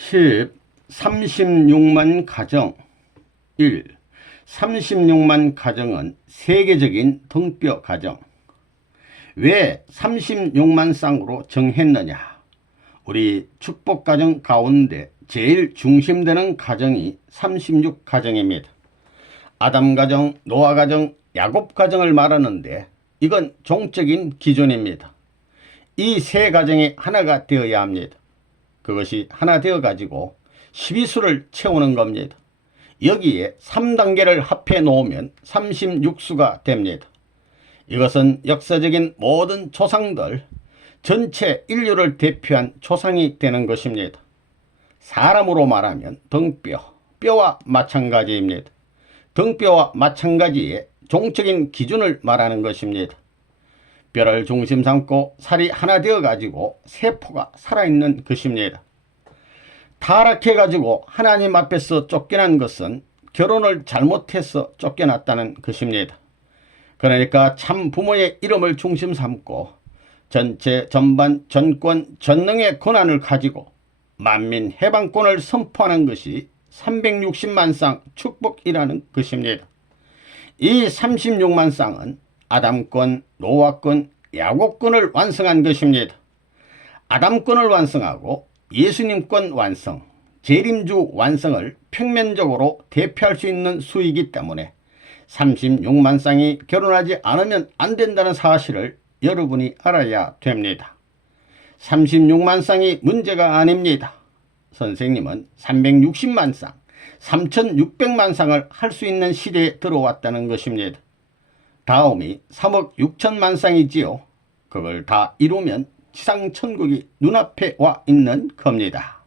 10. 36만 가정. 1. 36만 가정은 세계적인 등뼈 가정. 왜 36만 쌍으로 정했느냐? 우리 축복가정 가운데 제일 중심되는 가정이 36가정입니다. 아담 가정, 노아 가정, 야곱 가정을 말하는데 이건 종적인 기준입니다. 이 세 가정이 하나가 되어야 합니다. 그것이 하나 되어 가지고 12수를 채우는 겁니다. 여기에 3단계를 합해 놓으면 36수가 됩니다. 이것은 역사적인 모든 조상들, 전체 인류를 대표한 조상이 되는 것입니다. 사람으로 말하면 등뼈, 뼈와 마찬가지입니다. 등뼈와 마찬가지의 종적인 기준을 말하는 것입니다. 뼈를 중심 삼고 살이 하나 되어 가지고 세포가 살아있는 것입니다. 타락해 가지고 하나님 앞에서 쫓겨난 것은 결혼을 잘못해서 쫓겨났다는 것입니다. 그러니까 참 부모의 이름을 중심 삼고 전체 전반 전권 전능의 권한을 가지고 만민 해방권을 선포하는 것이 360만 쌍 축복이라는 것입니다. 이 36만 쌍은 아담권, 노아권, 야곱권을 완성한 것입니다. 아담권을 완성하고 예수님권 완성, 재림주 완성을 평면적으로 대표할 수 있는 수이기 때문에 36만 쌍이 결혼하지 않으면 안 된다는 사실을 여러분이 알아야 됩니다. 36만 쌍이 문제가 아닙니다. 선생님은 360만 쌍, 3600만 쌍을 할 수 있는 시대에 들어왔다는 것입니다. 다음이 3억 6천만 쌍이지요. 그걸 다 이루면 지상천국이 눈앞에 와 있는 겁니다.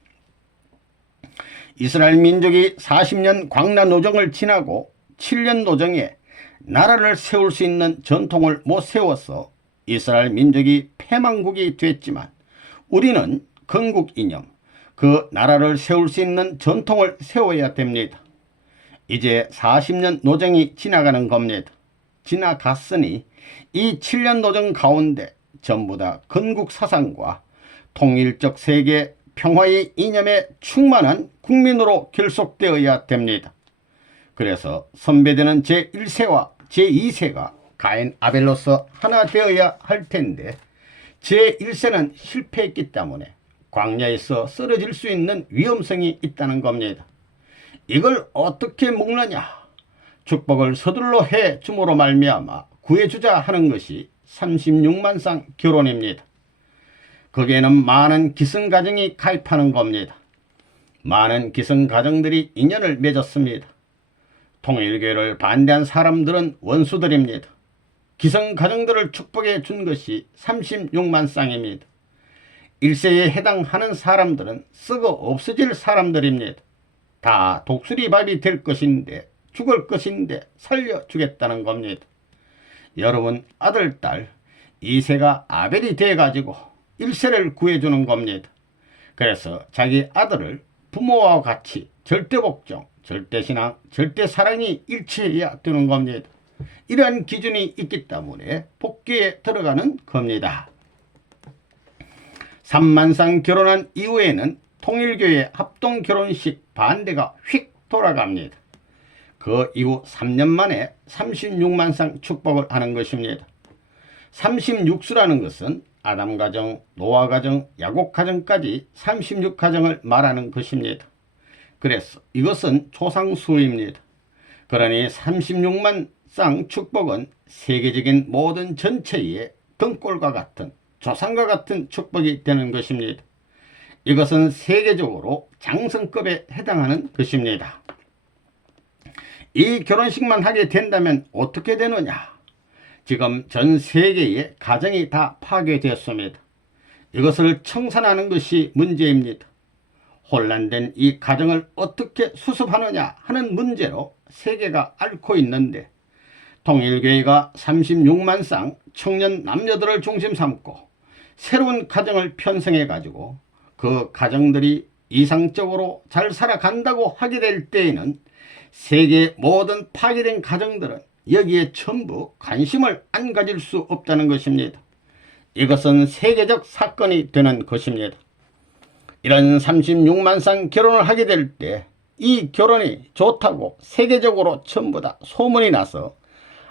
이스라엘 민족이 40년 광야 노정을 지나고 7년 노정에 나라를 세울 수 있는 전통을 못 세워서 이스라엘 민족이 패망국이 됐지만 우리는 건국 이념, 그 나라를 세울 수 있는 전통을 세워야 됩니다. 이제 40년 노정이 지나가는 겁니다. 지나갔으니 이 7년 노정 가운데 전부 다 건국 사상과 통일적 세계 평화의 이념에 충만한 국민으로 결속되어야 됩니다. 그래서 선배되는 제1세와 제2세가 가인 아벨로서 하나 되어야 할 텐데 제1세는 실패했기 때문에 광야에서 쓰러질 수 있는 위험성이 있다는 겁니다. 이걸 어떻게 먹느냐? 축복을 서둘러 해 줌으로 말미암아 구해주자 하는 것이 36만 쌍 결혼입니다. 거기에는 많은 기성가정이 가입하는 겁니다. 많은 기성가정들이 인연을 맺었습니다. 통일교회를 반대한 사람들은 원수들입니다. 기성가정들을 축복해 준 것이 36만 쌍입니다. 1세에 해당하는 사람들은 썩어 없어질 사람들입니다. 다 독수리밥이 될 것인데 죽을 것인데 살려주겠다는 겁니다. 여러분 아들, 딸 2세가 아벨이 돼가지고 1세를 구해주는 겁니다. 그래서 자기 아들을 부모와 같이 절대복종, 절대신앙, 절대사랑이 일치해야 되는 겁니다. 이러한 기준이 있기 때문에 복귀에 들어가는 겁니다. 3만 쌍 결혼한 이후에는 통일교회 합동결혼식 반대가 휙 돌아갑니다. 그 이후 3년 만에 36만 쌍 축복을 하는 것입니다. 36수라는 것은 아담 가정, 노아 가정, 야곱 가정까지 36가정을 말하는 것입니다. 그래서 이것은 초상수입니다. 그러니 36만 쌍 축복은 세계적인 모든 전체의 등골과 같은 조상과 같은 축복이 되는 것입니다. 이것은 세계적으로 장성급에 해당하는 것입니다. 이 결혼식만 하게 된다면 어떻게 되느냐? 지금 전 세계의 가정이 다 파괴되었습니다. 이것을 청산하는 것이 문제입니다. 혼란된 이 가정을 어떻게 수습하느냐 하는 문제로 세계가 앓고 있는데 통일교회가 36만 쌍 청년 남녀들을 중심 삼고 새로운 가정을 편성해 가지고 그 가정들이 이상적으로 잘 살아간다고 하게 될 때에는 세계 모든 파괴된 가정들은 여기에 전부 관심을 안 가질 수 없다는 것입니다. 이것은 세계적 사건이 되는 것입니다. 이런 36만 쌍 결혼을 하게 될 때 이 결혼이 좋다고 세계적으로 전부 다 소문이 나서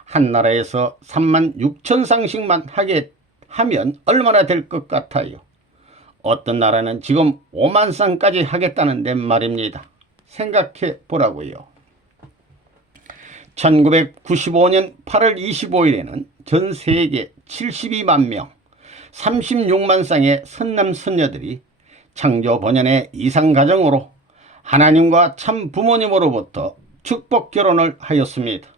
한 나라에서 3만 6천 쌍씩만 하게 하면 얼마나 될 것 같아요? 어떤 나라는 지금 5만 쌍까지 하겠다는데 말입니다. 생각해 보라고요. 1995년 8월 25일에는 전 세계 72만 명, 36만 쌍의 선남 선녀들이 창조 본연의 이상가정으로 하나님과 참 부모님으로부터 축복 결혼을 하였습니다.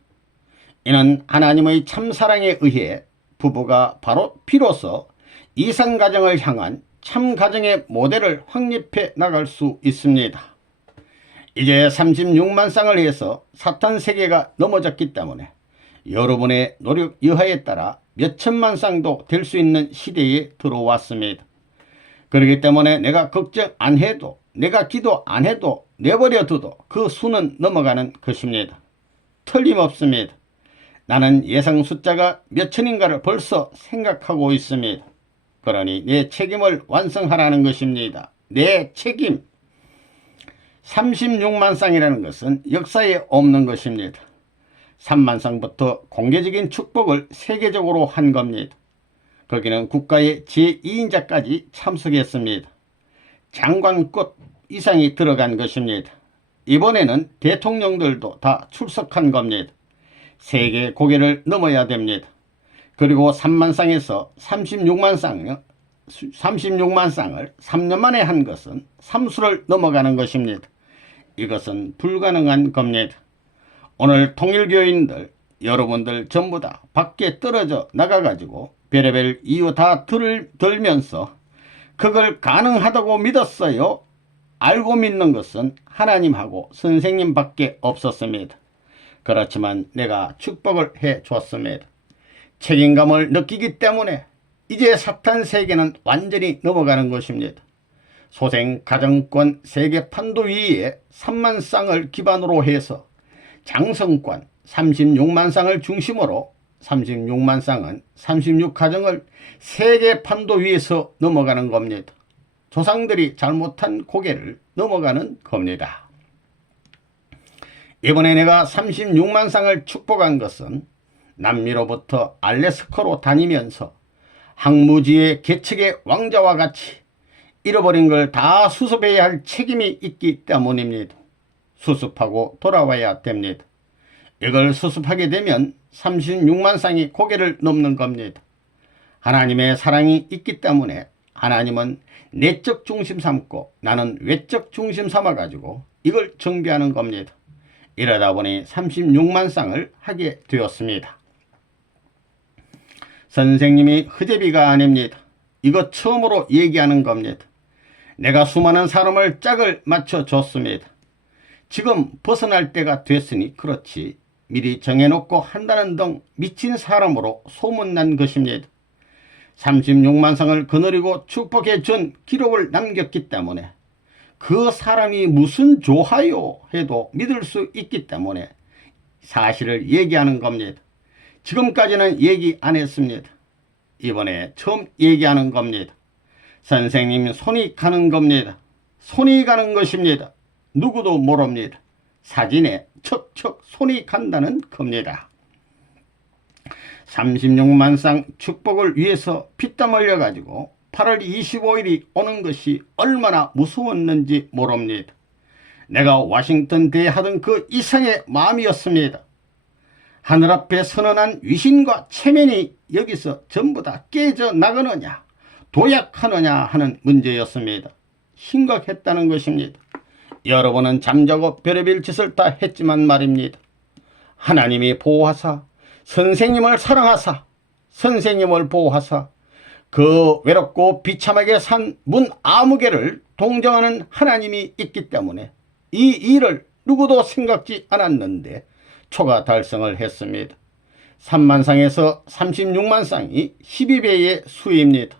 이는 하나님의 참사랑에 의해 부부가 바로 비로소 이상가정을 향한 참가정의 모델을 확립해 나갈 수 있습니다. 이제 36만 쌍을 해서 사탄 세계가 넘어졌기 때문에 여러분의 노력 여하에 따라 몇천만 쌍도 될 수 있는 시대에 들어왔습니다. 그렇기 때문에 내가 걱정 안 해도, 내가 기도 안 해도, 내버려 둬도 그 수는 넘어가는 것입니다. 틀림없습니다. 나는 예상 숫자가 몇 천인가를 벌써 생각하고 있습니다. 그러니 내 책임을 완성하라는 것입니다. 내 책임. 36만 쌍이라는 것은 역사에 없는 것입니다. 3만 쌍부터 공개적인 축복을 세계적으로 한 겁니다. 거기는 국가의 제2인자까지 참석했습니다. 장관급 이상이 들어간 것입니다. 이번에는 대통령들도 다 출석한 겁니다. 세계 고개를 넘어야 됩니다. 그리고 3만 쌍에서 36만 쌍을 3년 만에 한 것은 삼수를 넘어가는 것입니다. 이것은 불가능한 겁니다. 오늘 통일교인들 여러분들 전부 다 밖에 떨어져 나가가지고 별의별 이유 다 들면서 그걸 가능하다고 믿었어요. 알고 믿는 것은 하나님하고 선생님밖에 없었습니다. 그렇지만 내가 축복을 해 줬습니다. 책임감을 느끼기 때문에 이제 사탄 세계는 완전히 넘어가는 것입니다. 소생 가정권 세계 판도 위에 3만 쌍을 기반으로 해서 장성권 36만 쌍을 중심으로 36만 쌍은 36가정을 세계 판도 위에서 넘어가는 겁니다. 조상들이 잘못한 고개를 넘어가는 겁니다. 이번에 내가 36만 쌍을 축복한 것은 남미로부터 알래스카로 다니면서 항무지의 개척의 왕자와 같이 잃어버린 걸 다 수습해야 할 책임이 있기 때문입니다. 수습하고 돌아와야 됩니다. 이걸 수습하게 되면 36만 쌍이 고개를 넘는 겁니다. 하나님의 사랑이 있기 때문에 하나님은 내적 중심 삼고 나는 외적 중심 삼아가지고 이걸 정비하는 겁니다. 이러다 보니 36만 쌍을 하게 되었습니다. 선생님이 흐제비가 아닙니다. 이거 처음으로 얘기하는 겁니다. 내가 수많은 사람을 짝을 맞춰줬습니다. 지금 벗어날 때가 됐으니 그렇지 미리 정해놓고 한다는 등 미친 사람으로 소문난 것입니다. 36만 쌍을 거느리고 축복해 준 기록을 남겼기 때문에 그 사람이 무슨 좋아요 해도 믿을 수 있기 때문에 사실을 얘기하는 겁니다. 지금까지는 얘기 안 했습니다. 이번에 처음 얘기하는 겁니다. 선생님 손이 가는 겁니다. 손이 가는 것입니다. 누구도 모릅니다. 사진에 척척 손이 간다는 겁니다. 36만 쌍 축복을 위해서 피땀 흘려가지고 8월 25일이 오는 것이 얼마나 무서웠는지 모릅니다. 내가 워싱턴 대하던 그 이상의 마음이었습니다. 하늘 앞에 선언한 위신과 체면이 여기서 전부 다 깨져 나가느냐 도약하느냐 하는 문제였습니다. 심각했다는 것입니다. 여러분은 잠자고 별의별 짓을 다 했지만 말입니다. 하나님이 보호하사 선생님을 사랑하사 선생님을 보호하사 그 외롭고 비참하게 산 문 아무개를 동정하는 하나님이 있기 때문에 이 일을 누구도 생각지 않았는데 초과 달성을 했습니다. 3만 쌍에서 36만 쌍이 12배의 수입니다.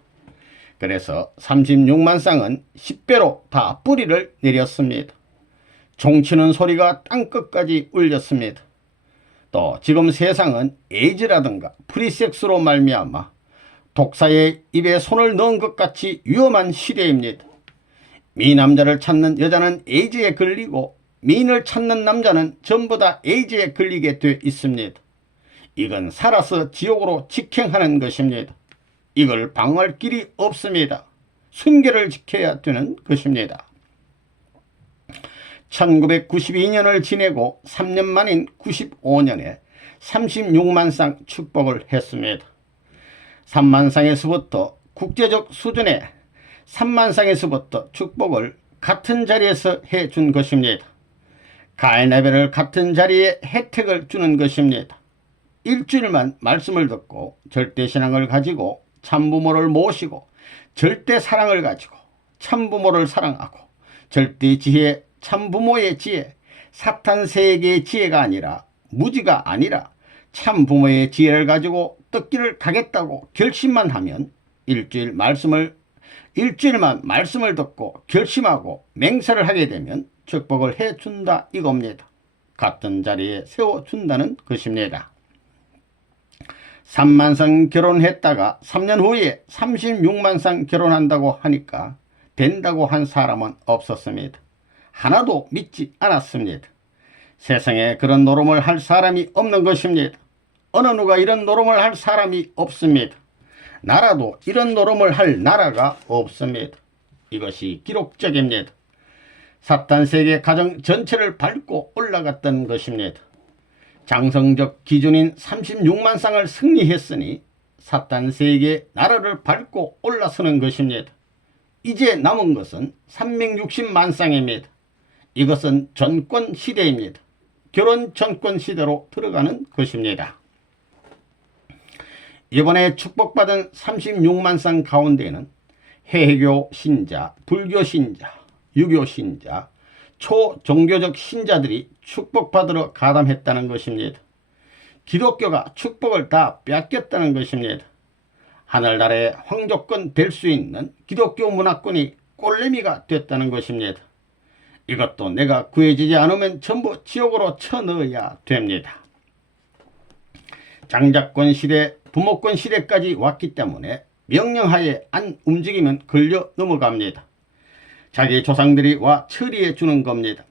그래서 36만 쌍은 10배로 다 뿌리를 내렸습니다. 종치는 소리가 땅끝까지 울렸습니다. 또 지금 세상은 에이즈라든가 프리섹스로 말미암아 독사의 입에 손을 넣은 것 같이 위험한 시대입니다. 미남자를 찾는 여자는 에이즈에 걸리고 미인을 찾는 남자는 전부 다 에이즈에 걸리게 돼 있습니다. 이건 살아서 지옥으로 직행하는 것입니다. 이걸 방어할 길이 없습니다. 순결을 지켜야 되는 것입니다. 1992년을 지내고 3년 만인 95년에 36만 쌍 축복을 했습니다. 3만 쌍에서부터 국제적 수준의 3만 쌍에서부터 축복을 같은 자리에서 해준 것입니다. 가인아벨을 같은 자리에 혜택을 주는 것입니다. 일주일만 말씀을 듣고 절대신앙을 가지고 참부모를 모시고 절대사랑을 가지고 참부모를 사랑하고 절대지혜 참부모의 지혜, 사탄 세계의 지혜가 아니라 무지가 아니라 참부모의 지혜를 가지고 뜯기를 가겠다고 결심만 하면 일주일만 말씀을 듣고 결심하고 맹세를 하게 되면 축복을 해준다 이겁니다. 같은 자리에 세워준다는 것입니다. 3만 쌍 결혼했다가 3년 후에 36만 쌍 결혼한다고 하니까 된다고 한 사람은 없었습니다. 하나도 믿지 않았습니다. 세상에 그런 노름을 할 사람이 없는 것입니다. 어느 누가 이런 노름을 할 사람이 없습니다. 나라도 이런 노름을 할 나라가 없습니다. 이것이 기록적입니다. 사탄 세계 가정 전체를 밟고 올라갔던 것입니다. 장성적 기준인 36만 쌍을 승리했으니 사탄 세계 나라를 밟고 올라서는 것입니다. 이제 남은 것은 360만 쌍입니다. 이것은 전권 시대입니다. 결혼 전권 시대로 들어가는 것입니다. 이번에 축복받은 36만 쌍 가운데는 해교 신자, 불교 신자, 유교 신자, 초종교적 신자들이 축복받으러 가담했다는 것입니다. 기독교가 축복을 다 뺏겼다는 것입니다. 하늘나라의 황조권 될 수 있는 기독교 문화권이 꼴레미가 됐다는 것입니다. 이것도 내가 구해지지 않으면 전부 지옥으로 쳐넣어야 됩니다. 장자권 시대, 부모권 시대까지 왔기 때문에 명령하에 안 움직이면 걸려 넘어갑니다. 자기 조상들이 와 처리해 주는 겁니다.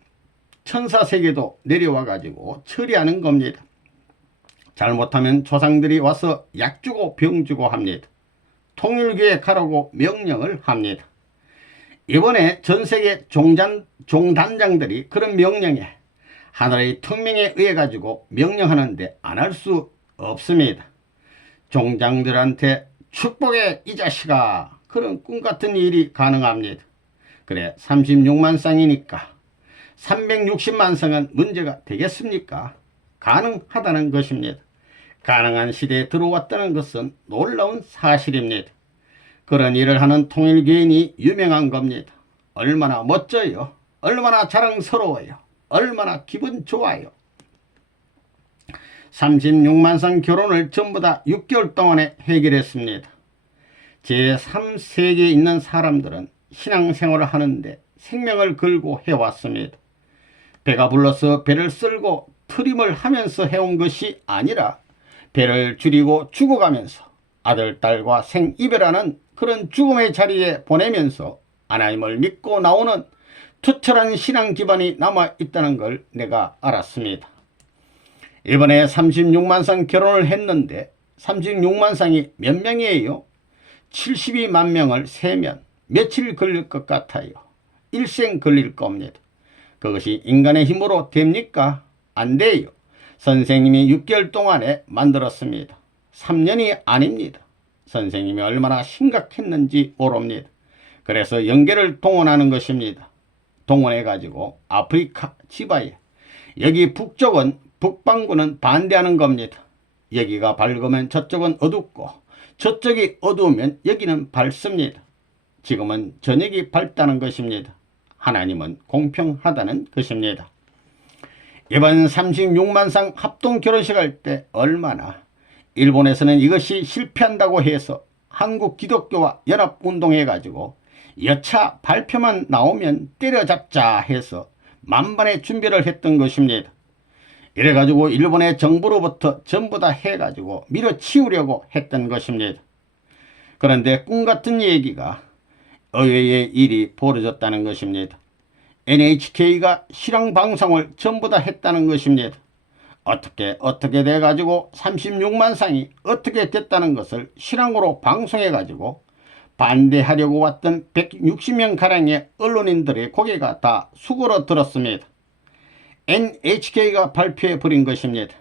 천사세계도 내려와 가지고 처리하는 겁니다. 잘못하면 조상들이 와서 약 주고 병 주고 합니다. 통일교에 가라고 명령을 합니다. 이번에 전세계 종단장들이 그런 명령에 하늘의 특명에 의해 가지고 명령하는데 안 할 수 없습니다. 종장들한테 축복해 이 자식아, 그런 꿈같은 일이 가능합니다. 그래 36만 쌍이니까 360만 쌍은 문제가 되겠습니까? 가능하다는 것입니다. 가능한 시대에 들어왔다는 것은 놀라운 사실입니다. 그런 일을 하는 통일교인이 유명한 겁니다. 얼마나 멋져요. 얼마나 자랑스러워요. 얼마나 기분 좋아요. 36만 쌍 결혼을 전부 다 6개월 동안에 해결했습니다. 제3세계에 있는 사람들은 신앙생활을 하는데 생명을 걸고 해왔습니다. 배가 불러서 배를 쓸고 트림을 하면서 해온 것이 아니라 배를 줄이고 죽어가면서 아들, 딸과 생이별하는 그런 죽음의 자리에 보내면서 하나님을 믿고 나오는 투철한 신앙 기반이 남아있다는 걸 내가 알았습니다. 이번에 36만 쌍 결혼을 했는데 36만 쌍이 몇 명이에요? 72만 명을 세면 며칠 걸릴 것 같아요? 일생 걸릴 겁니다. 그것이 인간의 힘으로 됩니까? 안 돼요. 선생님이 6개월 동안에 만들었습니다. 3년이 아닙니다. 선생님이 얼마나 심각했는지 모릅니다. 그래서 연계를 동원하는 것입니다. 동원해 가지고 아프리카 지바에, 여기 북쪽은 북반구는 반대하는 겁니다. 여기가 밝으면 저쪽은 어둡고 저쪽이 어두우면 여기는 밝습니다. 지금은 저녁이 밝다는 것입니다. 하나님은 공평하다는 것입니다. 이번 36만 쌍 합동 결혼식 할 때 얼마나 일본에서는 이것이 실패한다고 해서 한국 기독교와 연합운동해 가지고 여차 발표만 나오면 때려잡자 해서 만반의 준비를 했던 것입니다. 이래 가지고 일본의 정부로부터 전부 다 해 가지고 밀어치우려고 했던 것입니다. 그런데 꿈같은 얘기가 의외의 일이 벌어졌다는 것입니다. NHK가 실황 방송을 전부 다 했다는 것입니다. 어떻게 돼가지고 36만 쌍이 어떻게 됐다는 것을 실황으로 방송해가지고 반대하려고 왔던 160명가량의 언론인들의 고개가 다 수그러들었습니다. NHK가 발표해버린 것입니다.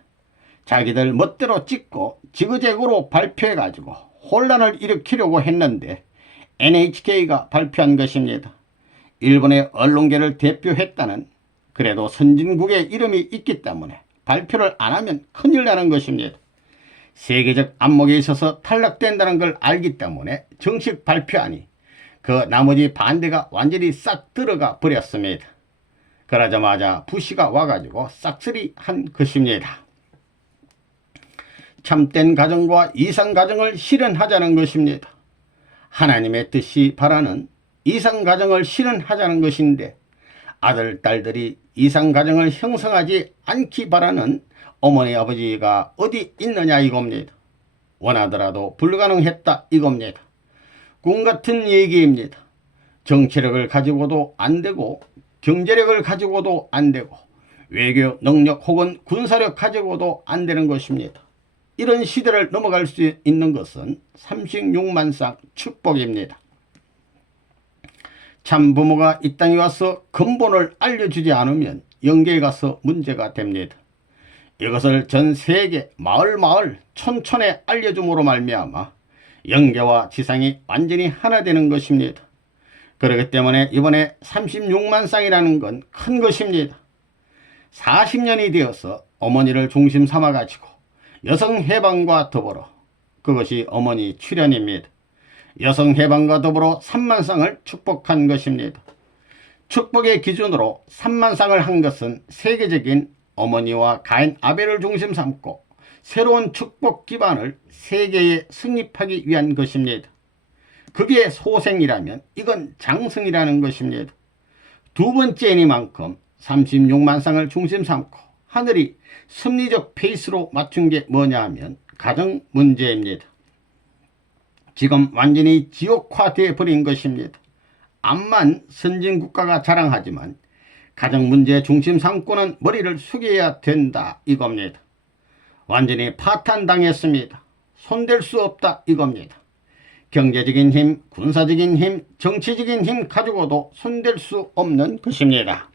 자기들 멋대로 찍고 지그재그로 발표해가지고 혼란을 일으키려고 했는데 NHK가 발표한 것입니다. 일본의 언론계를 대표했다는 그래도 선진국의 이름이 있기 때문에 발표를 안 하면 큰일 나는 것입니다. 세계적 안목에 있어서 탈락된다는 걸 알기 때문에 정식 발표하니 그 나머지 반대가 완전히 싹 들어가 버렸습니다. 그러자마자 부시가 와가지고 싹쓸이 한 것입니다. 참된 가정과 이상 가정을 실현하자는 것입니다. 하나님의 뜻이 바라는 이상 가정을 실현하자는 것인데 아들, 딸들이 이상 가정을 형성하지 않기 바라는 어머니, 아버지가 어디 있느냐 이겁니다. 원하더라도 불가능했다 이겁니다. 꿈 같은 얘기입니다. 정치력을 가지고도 안 되고 경제력을 가지고도 안 되고 외교 능력 혹은 군사력 가지고도 안 되는 것입니다. 이런 시대를 넘어갈 수 있는 것은 36만 쌍 축복입니다. 참부모가 이 땅에 와서 근본을 알려주지 않으면 영계에 가서 문제가 됩니다. 이것을 전 세계 마을 촌촌에 알려줌으로 말미암아 영계와 지상이 완전히 하나 되는 것입니다. 그렇기 때문에 이번에 36만 쌍이라는 건 큰 것입니다. 40년이 되어서 어머니를 중심 삼아가지고 여성해방과 더불어 그것이 어머니 출연입니다. 여성해방과 더불어 3만 쌍을 축복한 것입니다. 축복의 기준으로 3만 쌍을 한 것은 세계적인 어머니와 가인 아벨을 중심 삼고 새로운 축복 기반을 세계에 성립하기 위한 것입니다. 그게 소생이라면 이건 장성이라는 것입니다. 두 번째이니만큼 36만 쌍을 중심 삼고 하늘이 섭리적 페이스로 맞춘 게 뭐냐 하면 가정 문제입니다. 지금 완전히 지옥화되어 버린 것입니다. 암만 선진국가가 자랑하지만 가정 문제 중심 삼고는 머리를 숙여야 된다 이겁니다. 완전히 파탄당했습니다. 손댈 수 없다 이겁니다. 경제적인 힘, 군사적인 힘, 정치적인 힘 가지고도 손댈 수 없는 것입니다.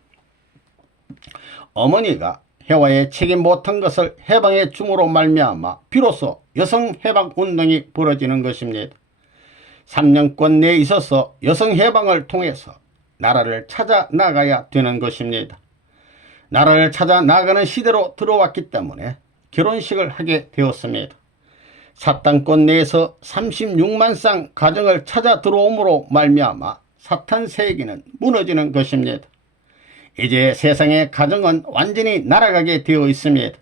어머니가 해와에 책임 못한 것을 해방해 줌으로 말미암아 비로소 여성해방운동이 벌어지는 것입니다. 3년권 내에 있어서 여성해방을 통해서 나라를 찾아 나가야 되는 것입니다. 나라를 찾아 나가는 시대로 들어왔기 때문에 결혼식을 하게 되었습니다. 사탄권 내에서 36만 쌍 가정을 찾아 들어옴으로 말미암아 사탄 세계는 무너지는 것입니다. 이제 세상의 가정은 완전히 날아가게 되어 있습니다.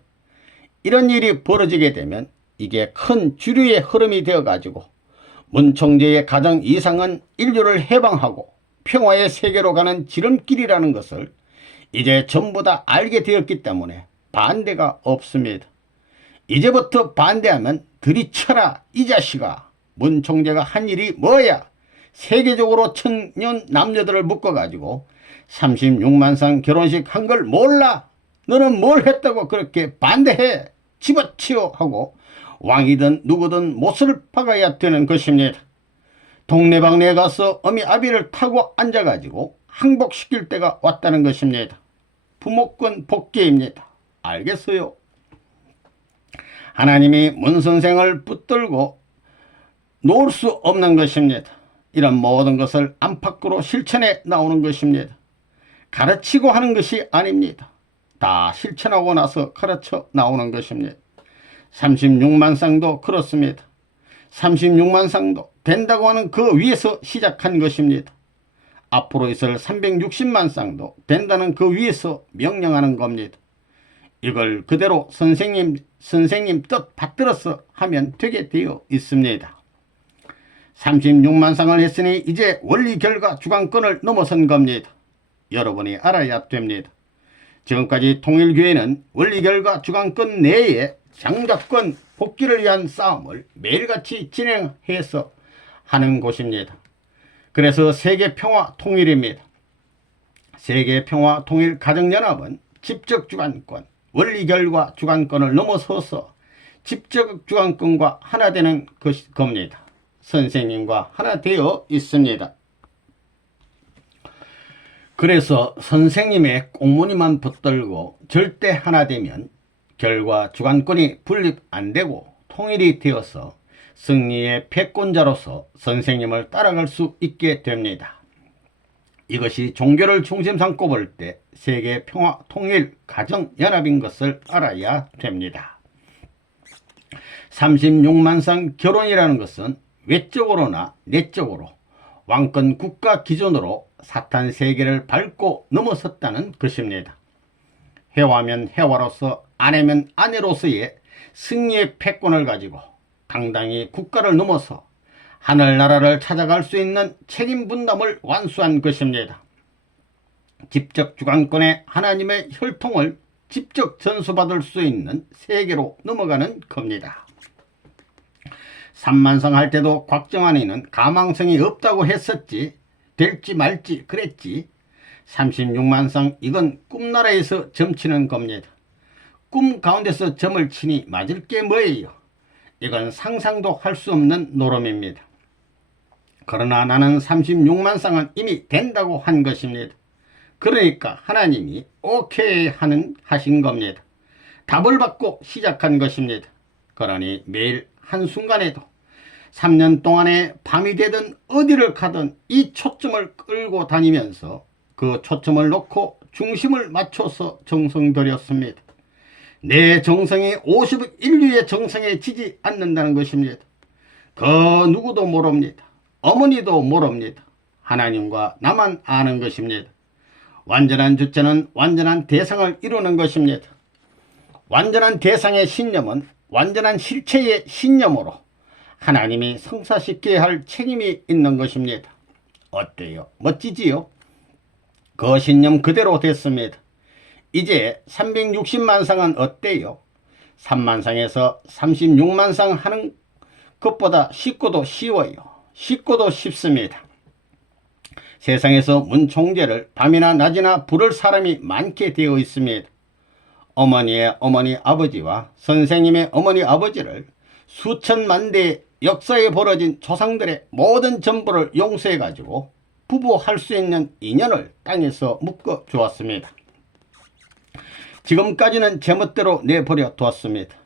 이런 일이 벌어지게 되면 이게 큰 주류의 흐름이 되어 가지고 문 총재의 가정 이상은 인류를 해방하고 평화의 세계로 가는 지름길이라는 것을 이제 전부 다 알게 되었기 때문에 반대가 없습니다. 이제부터 반대하면 들이쳐라 이 자식아. 문 총재가 한 일이 뭐야. 세계적으로 청년 남녀들을 묶어가지고 36만 쌍 결혼식 한 걸 몰라. 너는 뭘 했다고 그렇게 반대해. 집어치워 하고 왕이든 누구든 못을 박아야 되는 것입니다. 동네방네에 가서 어미 아비를 타고 앉아가지고 항복시킬 때가 왔다는 것입니다. 부모권 복귀입니다. 알겠어요? 하나님이 문선생을 붙들고 놓을 수 없는 것입니다. 이런 모든 것을 안팎으로 실천해 나오는 것입니다. 가르치고 하는 것이 아닙니다. 다 실천하고 나서 가르쳐 나오는 것입니다. 36만 쌍도 그렇습니다. 36만 쌍도 된다고 하는 그 위에서 시작한 것입니다. 앞으로 있을 360만 쌍도 된다는 그 위에서 명령하는 겁니다. 이걸 그대로 선생님 뜻 받들어서 하면 되게 되어 있습니다. 36만 쌍을 했으니 이제 원리 결과 주관권을 넘어선 겁니다. 여러분이 알아야 됩니다. 지금까지 통일교회는 원리 결과 주관권 내에 장자권 복귀를 위한 싸움을 매일같이 진행해서 하는 곳입니다. 그래서 세계 평화 통일입니다. 세계 평화 통일 가정연합은 집적 주관권, 원리 결과 주관권을 넘어서서 집적 주관권과 하나 되는 겁니다. 선생님과 하나 되어 있습니다. 그래서 선생님의 꽁무니만 붙들고 절대 하나 되면 결과 주관권이 분립 안 되고 통일이 되어서 승리의 패권자로서 선생님을 따라갈 수 있게 됩니다. 이것이 종교를 중심 삼고 볼 때 세계 평화 통일 가정 연합인 것을 알아야 됩니다. 36만 쌍 결혼이라는 것은 외적으로나 내적으로 왕권 국가 기준으로 사탄 세계를 밟고 넘어섰다는 것입니다. 해와면 해와로서 아내면 아내로서의 승리의 패권을 가지고 당당히 국가를 넘어서 하늘나라를 찾아갈 수 있는 책임 분담을 완수한 것입니다. 직접 주관권의 하나님의 혈통을 직접 전수받을 수 있는 세계로 넘어가는 겁니다. 삼만성 할 때도 곽정환이는 가망성이 없다고 했었지 될지 말지 그랬지. 36만상 이건 꿈나라에서 점치는 겁니다. 꿈 가운데서 점을 치니 맞을 게 뭐예요. 이건 상상도 할 수 없는 노름입니다. 그러나 나는 36만 쌍은 이미 된다고 한 것입니다. 그러니까 하나님이 오케이 하신 겁니다. 답을 받고 시작한 것입니다. 그러니 매일 한순간에도 3년 동안에 밤이 되든 어디를 가든 이 초점을 끌고 다니면서 그 초점을 놓고 중심을 맞춰서 정성 들였습니다. 내 정성이 51류의 정성에 지지 않는다는 것입니다. 그 누구도 모릅니다. 어머니도 모릅니다. 하나님과 나만 아는 것입니다. 완전한 주체는 완전한 대상을 이루는 것입니다. 완전한 대상의 신념은 완전한 실체의 신념으로 하나님이 성사시켜야 할 책임이 있는 것입니다. 어때요? 멋지지요? 그 신념 그대로 됐습니다. 이제 360만 상은 어때요? 3만 상에서 36만 상 하는 것보다 쉽고도 쉬워요. 쉽고도 쉽습니다. 세상에서 문총재를 밤이나 낮이나 부를 사람이 많게 되어 있습니다. 어머니의 어머니 아버지와 선생님의 어머니 아버지를 수천만 대 역사에 벌어진 조상들의 모든 전부를 용서해 가지고 부부할 수 있는 인연을 땅에서 묶어 주었습니다. 지금까지는 제멋대로 내버려 두었습니다.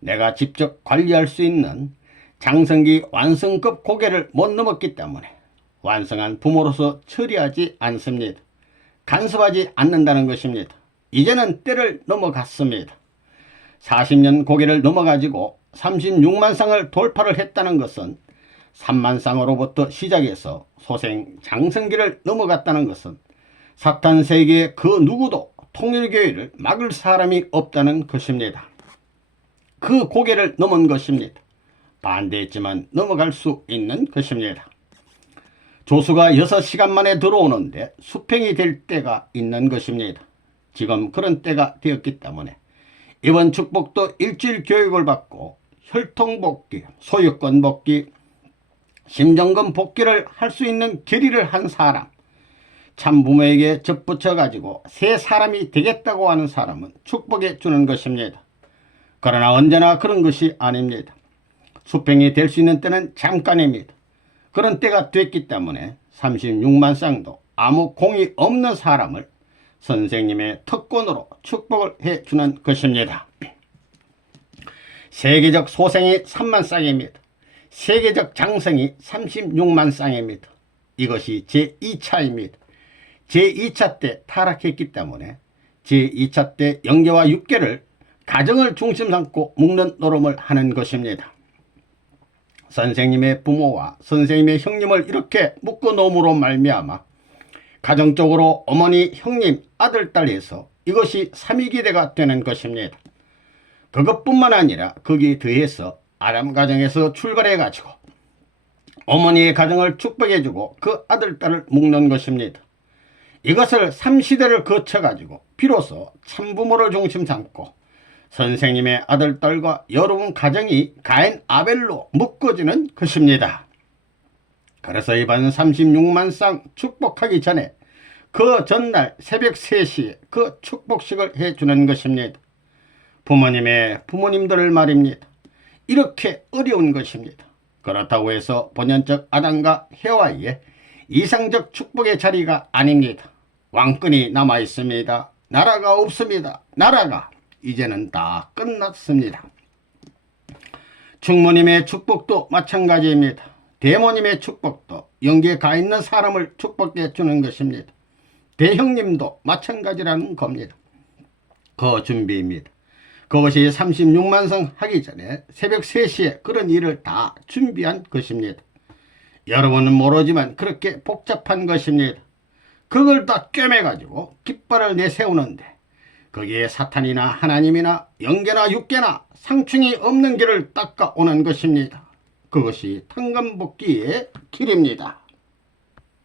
내가 직접 관리할 수 있는 장성기 완성급 고개를 못 넘었기 때문에 완성한 부모로서 처리하지 않습니다. 간섭하지 않는다는 것입니다. 이제는 때를 넘어갔습니다. 40년 고개를 넘어가지고 36만 쌍을 돌파를 했다는 것은 3만 쌍으로부터 시작해서 소생 장성기를 넘어갔다는 것은 사탄 세계의 그 누구도 통일교회를 막을 사람이 없다는 것입니다. 그 고개를 넘은 것입니다. 반대했지만 넘어갈 수 있는 것입니다. 조수가 6시간 만에 들어오는데 수평이 될 때가 있는 것입니다. 지금 그런 때가 되었기 때문에 이번 축복도 일주일 교육을 받고 혈통 복귀, 소유권 복귀, 심정금 복귀를 할 수 있는 결의를 한 사람, 참부모에게 접붙여 가지고 새 사람이 되겠다고 하는 사람은 축복해 주는 것입니다. 그러나 언제나 그런 것이 아닙니다. 수평이 될 수 있는 때는 잠깐입니다. 그런 때가 됐기 때문에 36만 쌍도 아무 공이 없는 사람을 선생님의 특권으로 축복을 해주는 것입니다. 세계적 소생이 3만 쌍입니다. 세계적 장성이 36만 쌍입니다. 이것이 제2차입니다. 제2차 때 타락했기 때문에 제2차 때 영계와 육계를 가정을 중심 삼고 묶는 노름을 하는 것입니다. 선생님의 부모와 선생님의 형님을 이렇게 묶어 놓음으로 말미암아 가정적으로 어머니, 형님, 아들, 딸 해서 이것이 삼위기대가 되는 것입니다. 그것뿐만 아니라 거기에 더해서 아람 가정에서 출발해 가지고 어머니의 가정을 축복해주고 그 아들, 딸을 묶는 것입니다. 이것을 3시대를 거쳐 가지고 비로소 참부모를 중심 삼고 선생님의 아들, 딸과 여러분 가정이 가인 아벨로 묶어지는 것입니다. 그래서 이번 36만 쌍 축복하기 전에 그 전날 새벽 3시에 그 축복식을 해주는 것입니다. 부모님들 말입니다. 이렇게 어려운 것입니다. 그렇다고 해서 본연적 아담과 해와의 이상적 축복의 자리가 아닙니다. 왕권이 남아 있습니다. 나라가 없습니다. 나라가 이제는 다 끝났습니다. 충모님의 축복도 마찬가지입니다. 대모님의 축복도 영계에 가 있는 사람을 축복해 주는 것입니다. 대형님도 마찬가지라는 겁니다. 그 준비입니다. 그것이 36만 성 하기 전에 새벽 3시에 그런 일을 다 준비한 것입니다. 여러분은 모르지만 그렇게 복잡한 것입니다. 그걸 다 꿰매가지고 깃발을 내세우는데 거기에 사탄이나 하나님이나 영계나 육계나 상충이 없는 길을 닦아오는 것입니다. 그것이 탕감복귀의 길입니다.